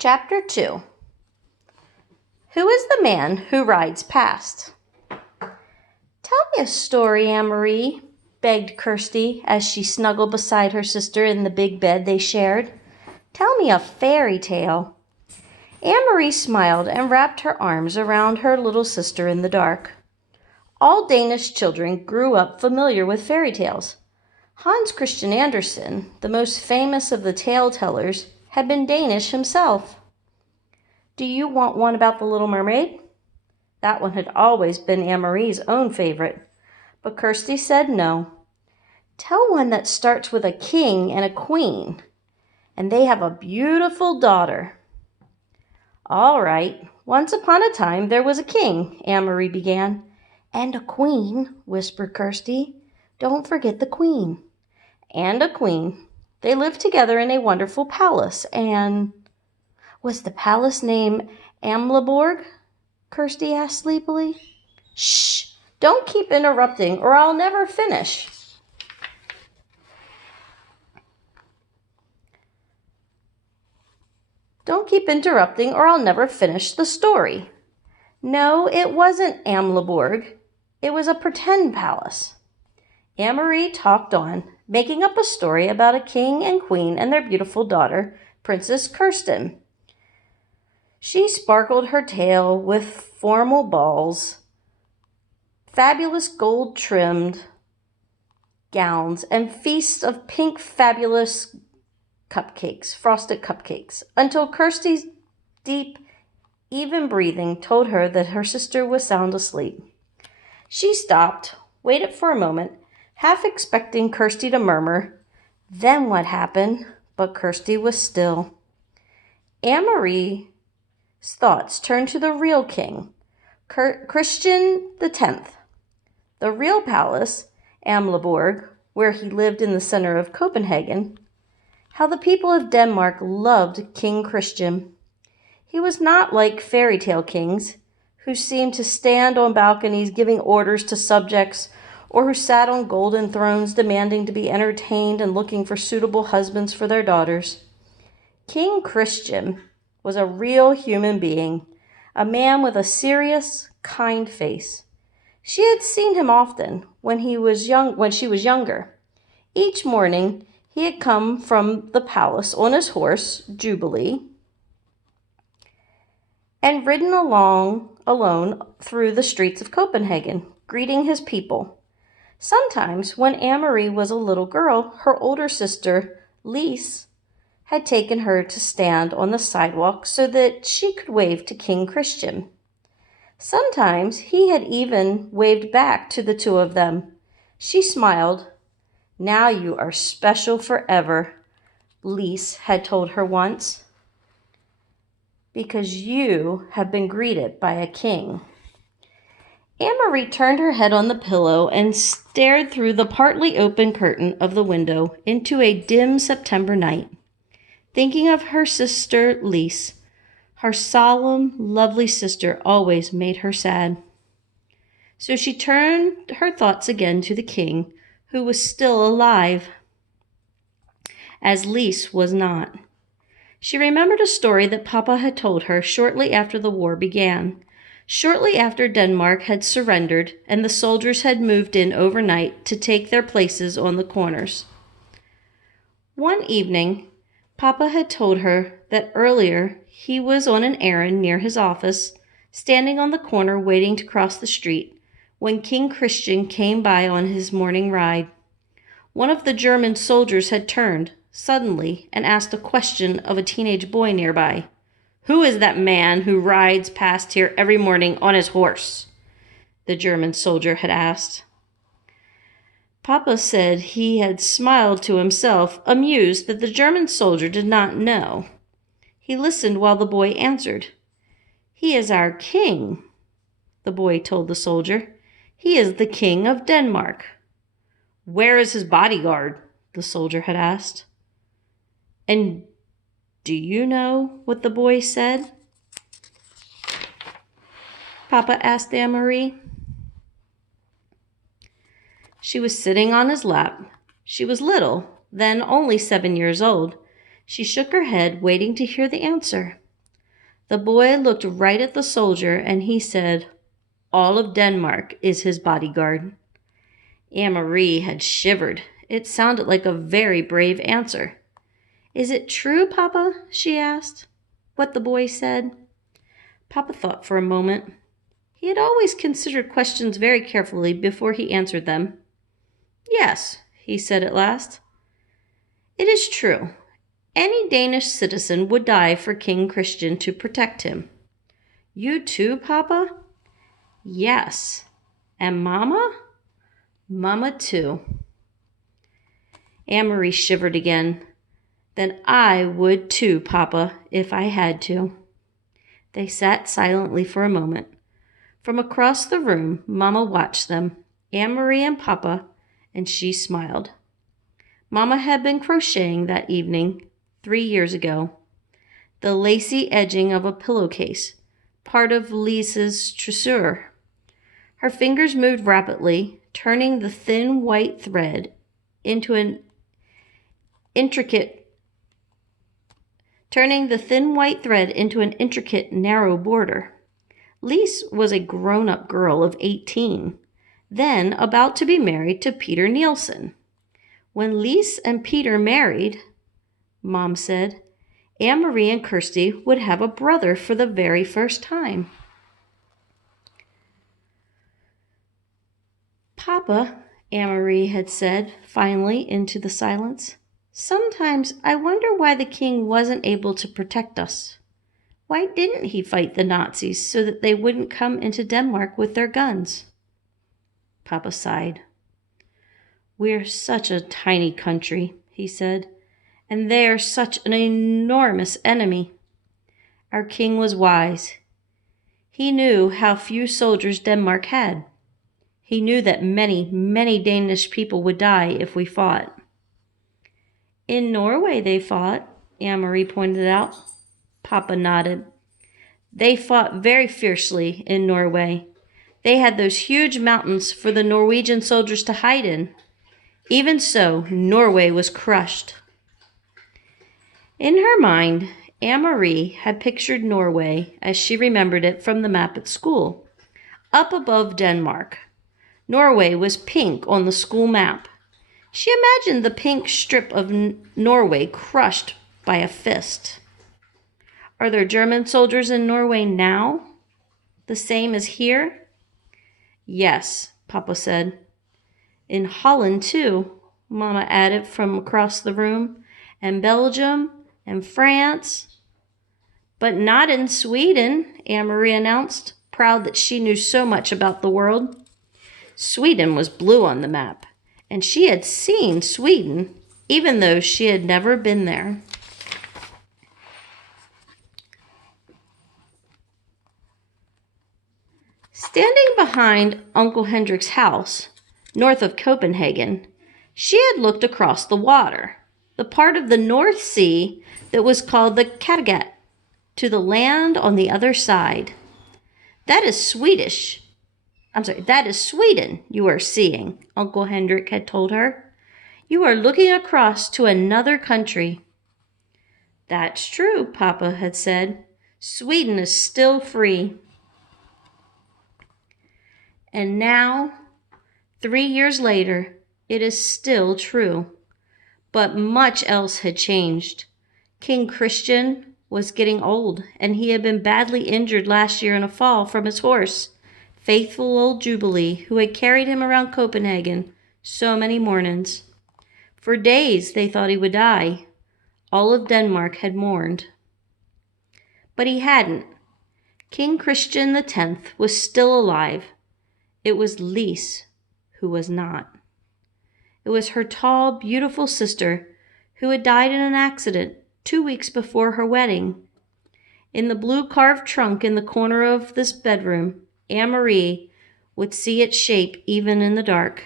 Chapter 2. Who is the man who rides past? Tell me a story, Anne-Marie, begged Kirsty as she snuggled beside her sister in the big bed they shared. Tell me a fairy tale. Anne-Marie smiled and wrapped her arms around her little sister in the dark. All Danish children grew up familiar with fairy tales. Hans Christian Andersen, the most famous of the tale tellers, had been Danish himself. Do you want one about the Little Mermaid? That one had always been Anne-Marie's own favorite, but Kirsty said no. Tell one that starts with a king and a queen, and they have a beautiful daughter. All right. Once upon a time there was a king, Anne-Marie began. And a queen, whispered Kirsty. Don't forget the queen. And a queen. They lived together in a wonderful palace, and... Was the palace named Amleborg? Kirsty asked sleepily. Shh! Don't keep interrupting or I'll never finish. Don't keep interrupting or I'll never finish the story. No, it wasn't Amleborg. It was a pretend palace. Anne-Marie talked on, making up a story about a king and queen and their beautiful daughter, Princess Kirsten. She sparkled her tale with formal balls, fabulous gold-trimmed gowns, and feasts of pink fabulous cupcakes, frosted cupcakes, until Kirsty's deep, even breathing told her that her sister was sound asleep. She stopped, waited for a moment, half expecting Kirsty to murmur, "Then what happened?" But Kirsty was still. Anne-Marie's thoughts turned to the real king, Christian X. The real palace, Amleborg, where he lived in the center of Copenhagen. How the people of Denmark loved King Christian. He was not like fairy tale kings, who seemed to stand on balconies giving orders to subjects, or who sat on golden thrones demanding to be entertained and looking for suitable husbands for their daughters. King Christian was a real human being, a man with a serious, kind face. She had seen him often when she was younger. Each morning he had come from the palace on his horse, Jubilee, and ridden alone through the streets of Copenhagen, greeting his people. Sometimes, when Anne-Marie was a little girl, her older sister, Lise, had taken her to stand on the sidewalk so that she could wave to King Christian. Sometimes he had even waved back to the two of them. She smiled. "Now you are special forever," Lise had told her once, "because you have been greeted by a king." Anne-Marie turned her head on the pillow and stared through the partly open curtain of the window into a dim September night. Thinking of her sister Lise, her solemn, lovely sister always made her sad. So she turned her thoughts again to the king, who was still alive, as Lise was not. She remembered a story that Papa had told her shortly after the war began, shortly after Denmark had surrendered and the soldiers had moved in overnight to take their places on the corners. One evening, Papa had told her that earlier he was on an errand near his office, standing on the corner waiting to cross the street, when King Christian came by on his morning ride. One of the German soldiers had turned suddenly and asked a question of a teenage boy nearby. "Who is that man who rides past here every morning on his horse?" the German soldier had asked. Papa said he had smiled to himself, amused that the German soldier did not know. He listened while the boy answered. "He is our king," the boy told the soldier. "He is the king of Denmark." "Where is his bodyguard?" the soldier had asked. "And do you know what the boy said?" Papa asked Anne-Marie. She was sitting on his lap. She was little, then only 7 years old. She shook her head, waiting to hear the answer. The boy looked right at the soldier and he said, "All of Denmark is his bodyguard." Anne-Marie had shivered. It sounded like a very brave answer. "Is it true, Papa?" she asked. What the boy said? Papa thought for a moment. He had always considered questions very carefully before he answered them. "Yes," he said at last. "It is true. Any Danish citizen would die for King Christian to protect him." "You too, Papa?" "Yes." "And Mama?" "Mama too." Anne-Marie shivered again. "Then I would too, Papa, if I had to." They sat silently for a moment. From across the room, Mama watched them, Anne-Marie and Papa, and she smiled. Mama had been crocheting that evening 3 years ago. The lacy edging of a pillowcase, part of Lise's trousseau. Her fingers moved rapidly, turning the thin white thread into an intricate narrow border. Lise was a grown-up girl of 18, then about to be married to Peter Nielsen. When Lise and Peter married, Mom said, Anne-Marie and Kirsty would have a brother for the very first time. "Papa," Anne-Marie had said, finally, into the silence, "sometimes I wonder why the king wasn't able to protect us. Why didn't he fight the Nazis so that they wouldn't come into Denmark with their guns?" Papa sighed. "We're such a tiny country," he said, "and they're such an enormous enemy. Our king was wise. He knew how few soldiers Denmark had. He knew that many, many Danish people would die if we fought." "In Norway they fought," Anne-Marie pointed out. Papa nodded. "They fought very fiercely in Norway. They had those huge mountains for the Norwegian soldiers to hide in. Even so, Norway was crushed." In her mind, Anne-Marie had pictured Norway as she remembered it from the map at school, up above Denmark. Norway was pink on the school map. She imagined the pink strip of Norway crushed by a fist. "Are there German soldiers in Norway now? The same as here?" "Yes," Papa said. "In Holland, too," Mama added from across the room, "and Belgium, and France." "But not in Sweden," Anne-Marie announced, proud that she knew so much about the world. Sweden was blue on the map, and she had seen Sweden, even though she had never been there. Standing behind Uncle Hendrik's house, north of Copenhagen, she had looked across the water, the part of the North Sea that was called the Kattegat, to the land on the other side. That is Sweden you are seeing," Uncle Hendrik had told her. "You are looking across to another country." "That's true," Papa had said. "Sweden is still free." And now, 3 years later, it is still true. But much else had changed. King Christian was getting old, and he had been badly injured last year in a fall from his horse, faithful old Jubilee, who had carried him around Copenhagen so many mornings. For days they thought he would die. All of Denmark had mourned. But he hadn't. King Christian X was still alive. It was Lise who was not. It was her tall, beautiful sister who had died in an accident 2 weeks before her wedding. In the blue carved trunk in the corner of this bedroom, Anne-Marie would see its shape even in the dark.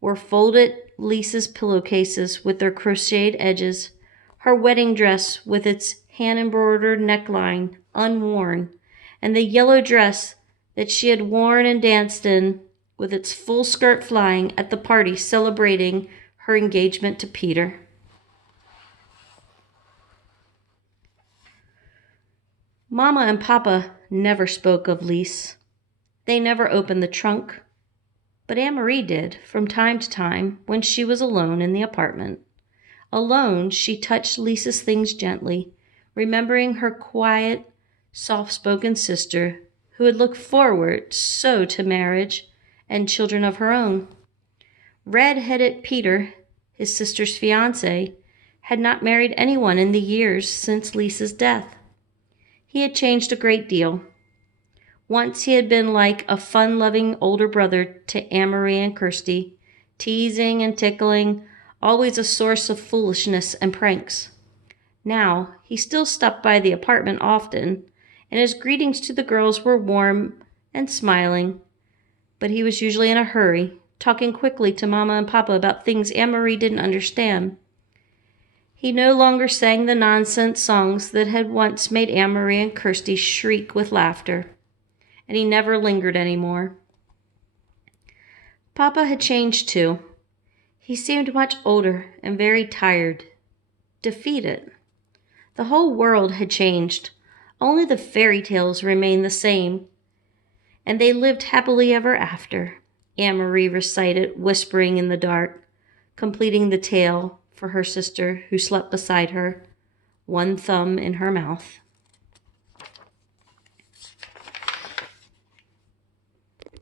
Were folded Lise's pillowcases with their crocheted edges, her wedding dress with its hand-embroidered neckline unworn, and the yellow dress that she had worn and danced in with its full skirt flying at the party celebrating her engagement to Peter. Mama and Papa never spoke of Lise. They never opened the trunk, but Anne-Marie did from time to time when she was alone in the apartment. Alone, she touched Lisa's things gently, remembering her quiet, soft-spoken sister who had looked forward so to marriage and children of her own. Red-headed Peter, his sister's fiancé, had not married anyone in the years since Lisa's death. He had changed a great deal. Once he had been like a fun-loving older brother to Anne-Marie and Kirsty, teasing and tickling, always a source of foolishness and pranks. Now, he still stopped by the apartment often, and his greetings to the girls were warm and smiling, but he was usually in a hurry, talking quickly to Mama and Papa about things Anne-Marie didn't understand. He no longer sang the nonsense songs that had once made Anne-Marie and Kirsty shriek with laughter, and he never lingered any more. Papa had changed too. He seemed much older and very tired, defeated. The whole world had changed. Only the fairy tales remained the same. And they lived happily ever after, Anne-Marie recited, whispering in the dark, completing the tale for her sister who slept beside her, one thumb in her mouth.